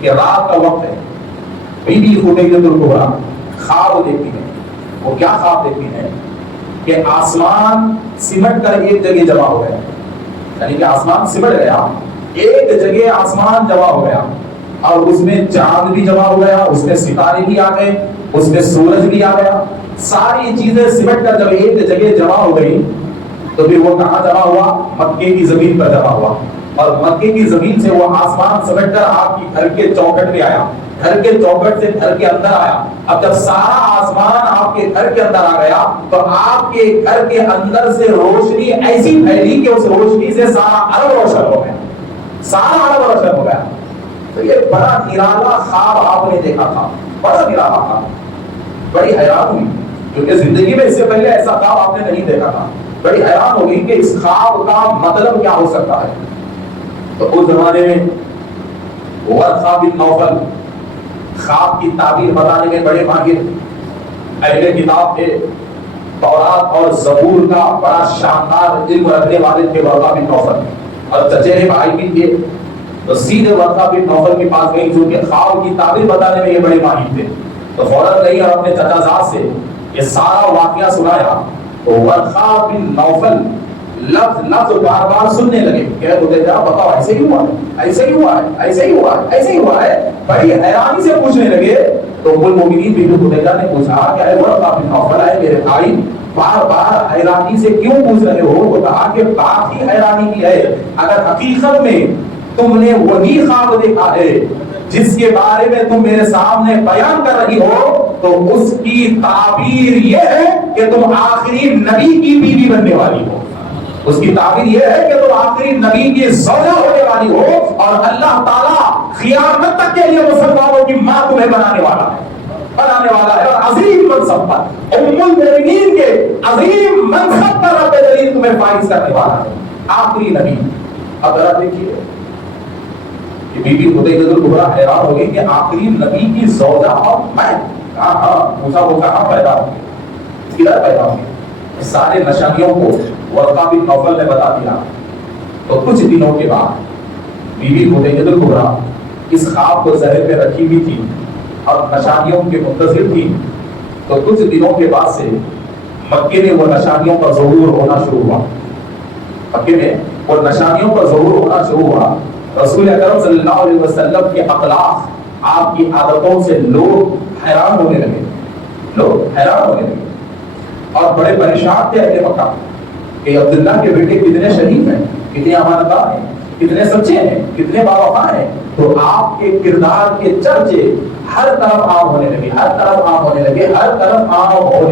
کہ رات کا وقت ہے، بی بی خدیجہ الکبریٰ خواب دیکھتی ہے. وہ کیا خواب دیکھتی ہے کہ آسمان سمٹ کر ایک جگہ جمع ہو گیا، یعنی کہ آسمان سمٹ گیا، ایک جگہ آسمان جمع ہو گیا، اور اس میں چاند بھی جمع ہو گیا، اس میں ستارے بھی آ گئے، اس میں سورج بھی آ گیا. ساری چیزیں سمٹ کر جب ایک جگہ جمع ہو گئی تو پھر وہ کہاں جمع ہوا؟ مکے کی زمین پر جمع ہوا. اور مکے کی زمین سے وہ آسمان سمٹ کر آپ کی گھر کے چوکھٹ میں آیا، گھر کے چوکھٹ سے گھر کے اندر آیا. اب جب سارا آسمان آپ کے گھر کے اندر آ گیا تو آپ کے گھر کے اندر سے روشنی ایسی پھیلی کہ اس روشنی سے سارا عرب روشن ہو گیا، سارا عرب روشن ہو گیا. تو یہ بڑا نرالا خواب آپ نے دیکھا تھا، بڑا نرالا تھا. بڑی حیران ہوئی کیونکہ زندگی میں اس سے پہلے ایسا خواب آپ نے نہیں دیکھا تھا. بڑی حیران ہو گئی کہ اس خواب کا مطلب کیا ہو سکتا ہے. تو اس زمانے میں ورقہ بن نوفل خواب کی تعبیر بتانے میں بڑے ماہر اہل کتاب تھے. تورات اور زبور کا بڑا شاندار علم رکھنے والے تھے ورقہ بن نوفل، اور چچیرے بھائی بھی تھے. تو سیدھے ورقہ بن نوفل کے پاس گئی، جو کہ خواب کی تعبیر بتانے میں یہ بڑے ماہر تھے. تو فوراً گئی اور اپنے چچا زاد سے یہ سارا واقعہ سنایا. تو ورقہ بن نوفل لفظ لفظ بار بار سننے لگے کہ بتاؤ ایسے ہی ہوا ہے، ایسے ہی ہوا ہے، ایسے ہی ہوا ہے، ایسے ہی ہوا ہے. بڑی حیرانی سے پوچھنے لگے. تو ام المؤمنین بی بی خدیجہ نے پوچھا کہ اے ورقہ بن نوفل، ہے میرے بھائی، بار بار حیرانی سے کیوں پوچھ رہے ہو؟ تو کہا کہ بات ہی حیرانی کی ہے. اگر حقیقت میں تم نے وہی خواب دیکھا ہے جس کے بارے میں تم میرے سامنے بیان کر رہی ہو تو اس کی تعبیر یہ ہے کہ تم آخری نبی کی بیوی بننے والی ہو. اس کی تعبیر یہ ہے کہ تم آخری نبی کی زوجہ ہونے والی ہو، اور اللہ تعالیٰ قیامت تک کے لیے مسلمانوں کی ماں تمہیں بنانے والا ہے، اور عظیم منصب پر، ام المؤمنین کے عظیم منصب پر رب جلیل تمہیں فائز کرنے والا ہے، آخری نبی. اب ذرا دیکھیے کہ بی بی خدیجہ الکبریٰ حیران ہو گئی کہ آخری نبی کی زوجہ اور میں موسیٰ وہ کہاں پیدا ہوگی، کدھر پیدا ہوگی؟ سارے نشانیوں کو ورقہ بن نوفل نے بتا دیا. تو کچھ دنوں کے بعد بی بی خدیجہ الکبریٰ اس خواب کو ذہن میں رکھی ہوئی تھی اور نشانیوں کے منتظر تھی. تو کچھ دنوں کے بعد سے مکے میں وہ نشانیوں کا ظہور ہونا شروع ہوا. مکے میں وہ نشانیوں کا ظہور ہونا شروع ہوا. رسول اکرم صلی اللہ علیہ وسلم کے اخلاق، آپ کی عادتوں سے لوگ حیران ہونے لگے، اور بڑے پریشان تھے اہل مکہ کہ عبداللہ کے بیٹے کتنے شریف ہیں، کتنے امانتدار ہیں، کتنے سچے ہیں، کتنے باوفا ہیں. تو آپ کے کردار کے چرچے ہر طرف عام ہونے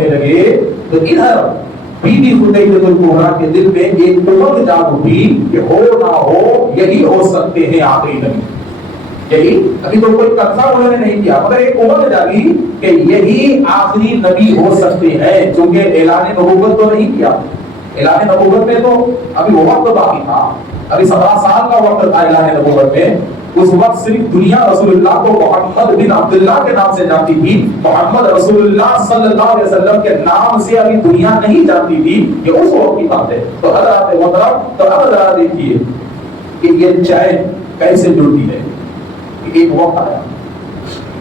لگے. تو ادھر بی بی خدیجہ الکبریٰ کے دل میں ایک امنگ جاگ اٹھی کہ ہو نہ ہو یہی ہو سکتے ہیں آخری نبی. یہی ابھی تو کوئی کنفرم انہوں نے نہیں کیا، مگر ایک امنگ جاگی کہ یہی آخری نبی ہو سکتے ہیں. چونکہ اعلان نبوت تو نہیں کیا، اعلان نبوت میں تو ابھی وہ وقت باقی تھا، ابھی 17 سال کا وقت تھا اعلان نبوت میں. اس وقت صرف دنیا رسول اللہ کو محمد بن عبداللہ کے نام سے جانتی تھی. محمد رسول اللہ صلی اللہ علیہ وسلم کے نام سے ابھی دنیا نہیں جانتی تھی. یہ اس وقت کی بات ہے. تو حضرات محترم، تو اب ذرا دیکھیے کہ یہ چین کیسے جڑتی ہے. ایک وقت آیا،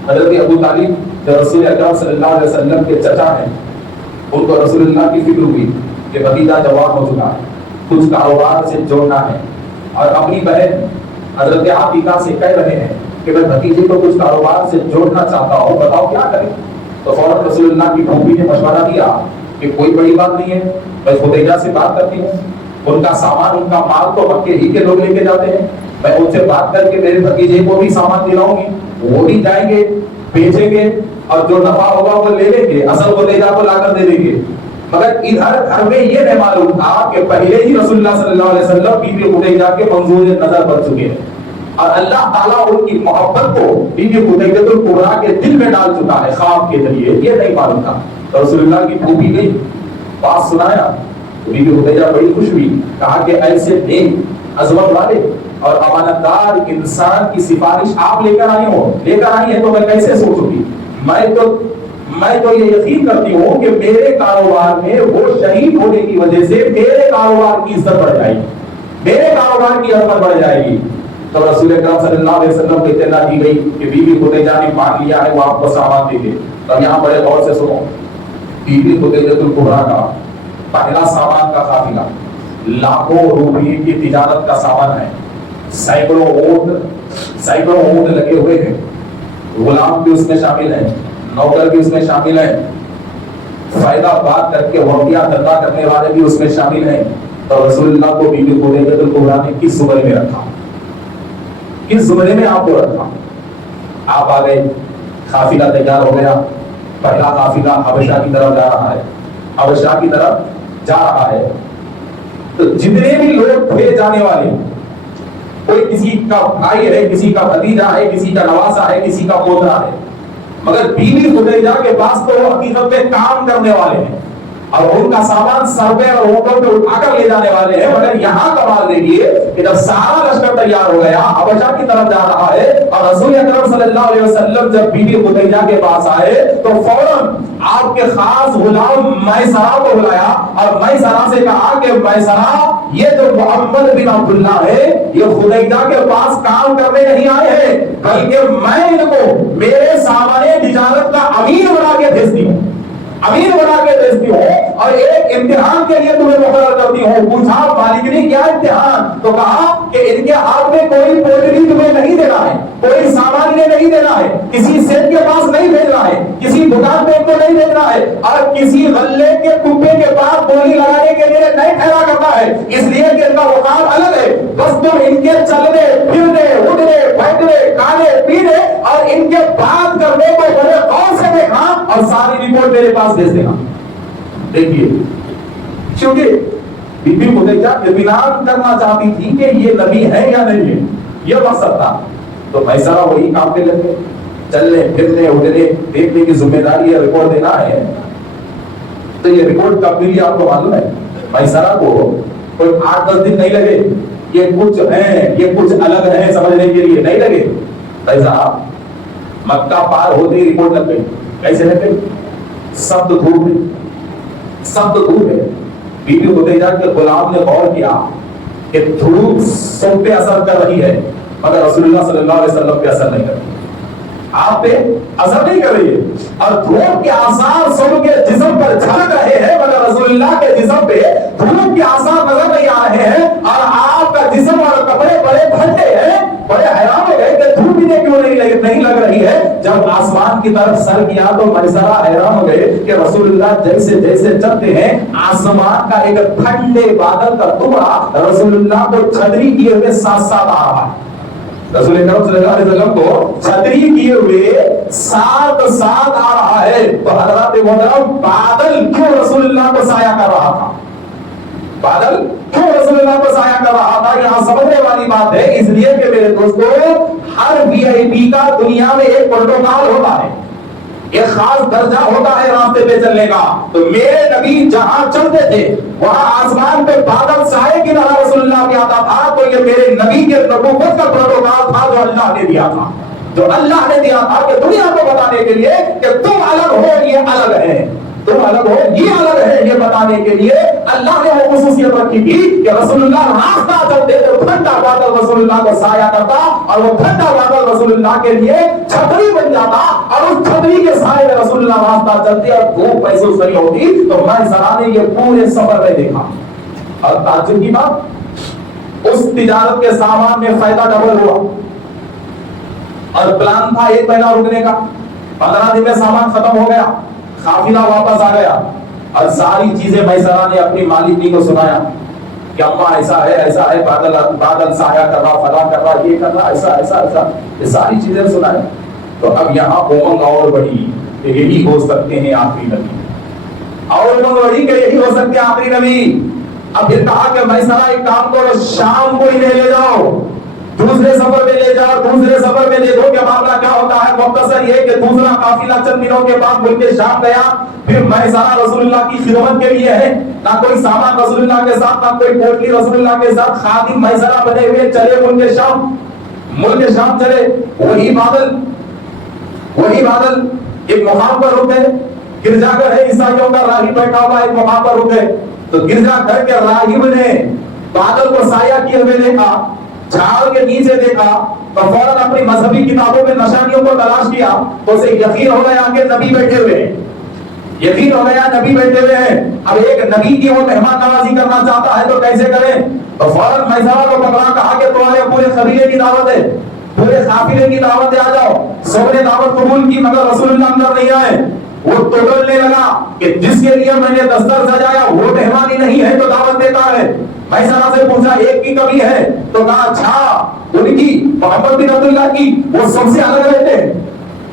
حضرت ابو طالب جو رسول اکرم صلی اللہ علیہ وسلم کے چچا ہیں، ان کو رسول اللہ کی فکر ہوئی کہ بھتیجا جوان ہو چکا ہے، کچھ کاروبار سے جوڑنا ہے، اور اپنی بہن حضرت عاتقہ سے کہہ رہے ہیں کہ میں بھتیجے کو کچھ کاروبار سے جوڑنا چاہتا ہوں، بتاؤ کیا کریں. تو فوراً رسول اللہ کی پھوپھی نے مشورہ دیا کہ کوئی بڑی بات نہیں ہے، میں خدیجہ سے بات کرتی ہوں، ان کا سامان، ان کا مال تو مکے ہی کے لوگ لے کے جاتے ہیں، میں ان سے بات کر کے میرے بھتیجے کو بھی سامان دلاؤں گی، وہ بھی جائیں گے بیچیں گے، اور جو نفع ہوگا وہ لے لیں گے، اصل خدیجہ کو لا کر دے دیں گے. مگر ادھر گھر میں یہ نہیں معلوم تھا کہ پہلے ہی رسول اللہ صلی اللہ علیہ وسلم بی بی خدیجہ کے منظور نظر بن چکے ہیں، اور اللہ تعالیٰ ان کی محبت کو بی بی خدیجہ الکبریٰ کے دل میں ڈال چکا ہے خواب کے ذریعے. یہ نہیں معلوم تھا. تو رسول اللہ کی پھوپھی گئی، بات سنایا، بی بی خدیجہ بڑی خوش ہوئی، کہا کہ ایسے نیک عظمت والے اور امانتدار انسان کی سفارش آپ لے کر آئی ہیں تو میں کیسے سوچوں گی. میں تو یہ یقین کرتی ہوں کہ میرے کاروبار میں وہ شہید ہونے کی وجہ سے میرے کاروبار کی عزت بڑھ جائے گی، میرے کاروبار کی عظمت بڑھ جائے گی. تو رسول اکرم صلی اللہ علیہ وسلم کو اطلاع دی گئی کہ بی بی خدیجہ نے مان لیا ہے، وہ آپ کو سامان دے گے. اب یہاں بڑے غور سے سنو، بی بی خدیجہ الکبریٰ کا پہلا سامان کا قافلہ لاکھوں روپے کی تجارت کا سامان ہے. سینکڑوں اونٹ لگے ہوئے ہیں، غلام بھی اس میں شامل ہیں، نوکر بھی اس میں شامل ہیں، فائدہ بات کر کے وقیہ دھندا کرنے والے بھی اس میں شامل ہیں. تو رسول اللہ کو بی بی خدیجہ الکبریٰ نے کس زمرے میں رکھا؟ کس زمرے میں آپ کو رکھا؟ آپ آ گئے، قافلہ تیار ہو گیا، پہلا قافلہ حبشہ کی طرف جا رہا ہے، حبشہ کی طرف جا رہا ہے. تو جتنے بھی لوگ تھے جانے والے، کوئی کسی کا بھائی ہے، کسی کا بھتیجا ہے، کسی کا نواسا ہے، کسی کا پوترا ہے، مگر بی بی خدیجہ کے پاس تو حقیقت میں کام کرنے والے ہیں اور ان کا سامان سر پہ اور اونٹوں پہ اٹھا کر لے جانے والے ہیں. مگر یہاں کمال دیکھیے کہ جب سارا لشکر تیار ہو گیا، حبشہ کی طرف جا رہا ہے، اور رسول اکرم صلی اللہ علیہ وسلم جب بی بی خدیجہ کے پاس آئے تو فوراً آپ کے خاص غلام میسرہ کو بلایا اور میسرہ سے کہا کہ میسرہ، یہ جو محمد بن عبداللہ ہے یہ خدیجہ کے پاس کام کرنے نہیں آئے ہیں، بلکہ میں ان کو میرے سامان تجارت کا امیر بنا کے بھیجتی ہوں، امیر بنا کے بھیجتی ہوں، اور ایک امتحان کے لیے تمہیں مقرر کرتی ہوں. پوچھا مالک نے کیا امتحان؟ تو کہا کہ ان کے ہاتھ میں کوئی پوٹلی تمہیں نہیں دینا ہے، کوئی سامان انہیں نہیں دینا ہے، کسی سیٹ کے پاس نہیں بھیجنا ہے، کسی دکان پہ ان کو نہیں بھیجنا ہے، اور کسی غلے کے کبے کے پاس بولی لگانے کے لیے نہیں ٹھہرا کرنا ہے، اس لیے کہ ان کا مقام الگ ہے. بس تم ان کے چلنے پھرنے اٹھنے بیٹھنے کھانے پینے اور ان کے بات کرنے کو بڑے غور سے دیکھنا اور ساری رپورٹ میرے پاس بھیج دینا. دیکھیے، کیونکہ بی بی خدیجہ اطمینان کرنا چاہتی تھی کہ یہ نبی ہے یا نہیں ہے، یہ مقصد تھا. تو میسرہ وہی کام پہ لگے، چلنے پھرنے اٹھنے دیکھنے کی ذمہ داری ہے، رپورٹ دینا ہے. تو یہ رپورٹ کب ملی آپ کو معلوم ہے؟ میسرہ کو کوئی 8-10 دن نہیں لگے. یہ کچھ ہیں، یہ کچھ الگ ہیں سمجھنے کے لیے نہیں لگے. بھائی صاحب، مکہ پار ہوتے ہی رپورٹ لگ گئی. کیسے لگ گئی؟ سخت دھوپ ہے، سخت دھوپ ہے. بی بی خدیجہ کے غلام نے غور کیا کہ دھوپ سب پہ اثر کر رہی ہے مگر رسول اللہ صلی اللہ علیہ وسلم پہ اثر نہیں کر رہی، آپ پہ اثر نہیں کر رہی ہے، اور دھوپ کے آثار سب کے جسم پر جھلک رہے ہیں مگر رسول اللہ کے جسم پہ دھوپ کے آثار نظر نہیں آ رہے ہیں، اور آپ کا جسم اور کپڑے بڑے ٹھنڈے ہیں. بڑے حیران ہو گئے کہ دھوپ انہیں کیوں نہیں لگ رہی ہے. جب آسمان کی طرف سر کیا تو میسرہ حیران ہو گئے کہ رسول اللہ جیسے جیسے چلتے ہیں آسمان کا ایک ٹھنڈے بادل کا ٹکڑا رسول اللہ کو چھتری کیے ہوئے ساتھ ساتھ آ رہا ہے. رسول اکرم صلی اللہ علیہ وسلم کو چھتری کیے ہوئے ساتھ ساتھ آ رہا ہے. تو حضرات محترم، بادل کیوں رسول اللہ کو سایہ کر رہا تھا؟ بادل کیوں رسول اللہ کو سایہ کر رہا تھا؟ یہاں سمجھنے والی بات ہے، اس لیے کہ میرے دوستو، ہر وی آئی پی کا دنیا میں ایک پروٹوکول ہوتا ہے، ایک خاص درجہ ہوتا ہے راستے پہ چلنے کا. تو میرے نبی جہاں چلتے تھے وہاں آسمان پہ بادل سائے کی طرح رسول اللہ کے آتا تھا. تو یہ میرے نبی کے نبوت کا پروٹوکول تھا جو اللہ نے دیا تھا، جو اللہ نے دیا تھا کہ دنیا کو بتانے کے لیے کہ تم الگ ہو، یہ الگ ہے، تم الگ ہو، یہ الگ ہے، یہ بتانے کے لیے اللہ نے وہ خصوصیت رکھی تھی کہ رسول اللہ راستہ چلتے تو ٹھنڈا بادل رسول اللہ کو سایہ کرتا، اور وہ ٹھنڈا بادل رسول اللہ کے لیے چھتری بن جاتا، اور اس چھتری کے سائے میں رسول اللہ راستہ چلتے اور دھوپ محسوس نہیں ہوتی. تو میسرہ نے یہ پورے سفر میں دیکھا، اور تعجب کی بات، اس تجارت کے سامان میں فائدہ ڈبل ہوا، اور پلان تھا 1 مہینہ رکنے کا. 15 دن میں سامان ختم ہو گیا، قافلہ واپس آ گیا، اور ساری چیزیں میسرہ نے اپنی مالکنی کو سنایا کہ اماں ایسا ہے، بادل سایہ کر رہا، فلاں کر رہا، یہ کر رہا، ایسا، یہ ساری چیزیں سنائے. تو اب یہاں امنگ اور بڑھی کہ یہی ہو سکتے ہیں آخری نبی، اور امنگ بڑھی کہ یہی ہو سکتے ہیں آخری نبی. اب پھر کہا کہ میسرہ ایک کام کرو، شام کو انہیں لے جاؤ، دوسرے سفر میں لے جاؤ، دوسرے سفر میں دیکھو کہ معاملہ کیا ہوتا ہے. مختصر یہ کہ دوسرا قافلہ چند دنوں کے بعد ملک شام گیا. پھر میسرہ رسول اللہ کی خدمت کے لیے ہے، نہ کوئی سامان رسول اللہ کے ساتھ، نہ کوئی پوٹلی رسول اللہ کے ساتھ، خادم میسرہ بنے ہوئے چلے ملک شام چلے. وہی بادل ایک مقام پر رکے. گرجا گھر ہے عیسائیوں کا، راہب بیٹھا ہوا ایک مقام پر رکے. تو گرجا گھر کے راہب نے بادل کو سایہ کیے ہوئے دیکھا چھال کے نیچے دیکھا تو فوراً اپنی مذہبی کتابوں میں نشانیوں کو تلاش کیا تو اسے یقین ہو گیا کہ نبی بیٹھے ہوئے ہیں، یقین ہو گیا نبی بیٹھے ہوئے ہیں۔ اب ایک نبی کی وہ مہمان نوازی کرنا چاہتا ہے تو کیسے کریں؟ تو فوراً میسرہ کو پکڑا، کہا کہ تمہارے پورے قبیلے کی دعوت ہے، پورے قافلے کی دعوت ہے، آ جاؤ۔ سب نے دعوت قبول کی مگر رسول اللہ اندر نہیں آئے۔ وہ توڑنے لگا کہ جس کے لیے میں نے دستر سجایا وہ مہمان ہی نہیں ہے تو دعوت دیتا ہے۔ میسرہ سے پوچھا ایک کی کمی ہے؟ تو کہا اچھا ان کی محمد بن عبداللہ کی، وہ سب سے الگ رہتے ہیں،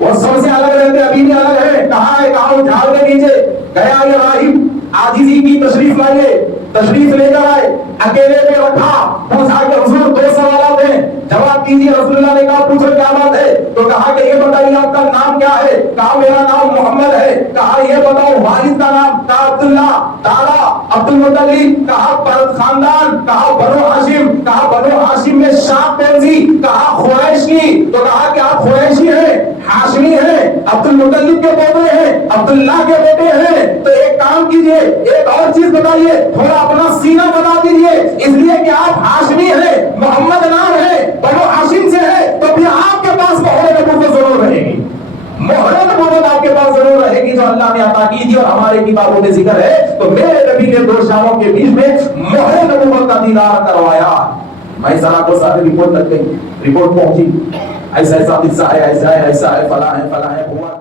وہ سب سے الگ رہتے، ابھی بھی الگ ہے۔ کہاں ہے؟ کہاں؟ جھاڑ کے نیچے گیا یہ راہب، عاجزی کی تشریف لائیے، تشریف لے کر آئے، اکیلے پہ رکھا، پوچھا کہ حضور دو سوالات ہیں، جواب دیجیے۔ رسول اللہ نے کہا پوچھو کیا بات ہے؟ تو کہا کہ یہ بتائیے آپ کا نام کیا ہے؟ کہا میرا نام محمد ہے۔ کہا یہ بتاؤ والد کا نام؟ کہا عبداللہ۔ دادا عبد المطلب۔ کہا پر خاندان؟ کہا بنو ہاشم۔ کہا بنو ہاشم میں شام پینزی؟ کہا قریش کی؟ تو کہا کہ آپ قریشی ہیں، ہاشمی ہیں، عبد المطلب کے پوتے ہیں، عبداللہ کے بیٹے ہیں۔ تو ایک کام کیجئے، ایک اور چیز بتائیے، تھوڑا اپنا سینہ بتا دیجئے، اس لیے کہ آپ ہاشمی ہیں، محمد نام ہے، بنو ہاشم سے ہے، تو پھر آپ کے پاس مہر نبوت ضرور رہے گی، مہر نبوت آپ کے پاس ضرور رہے گی جو اللہ نے عطا کی تھی اور ہمارے کتابوں میں ذکر ہے۔ تو میرے نبی نے دو شاموں کے بیچ میں مہر نبوت کا دیدار کروایا۔ میسرہ کو سارے رپورٹ لگ گئی، رپورٹ پہنچی، ایسا ایسا قصہ ہے، ایسا ہے، ایسا ہے، فلاں ہے، فلاں ہے، ہوا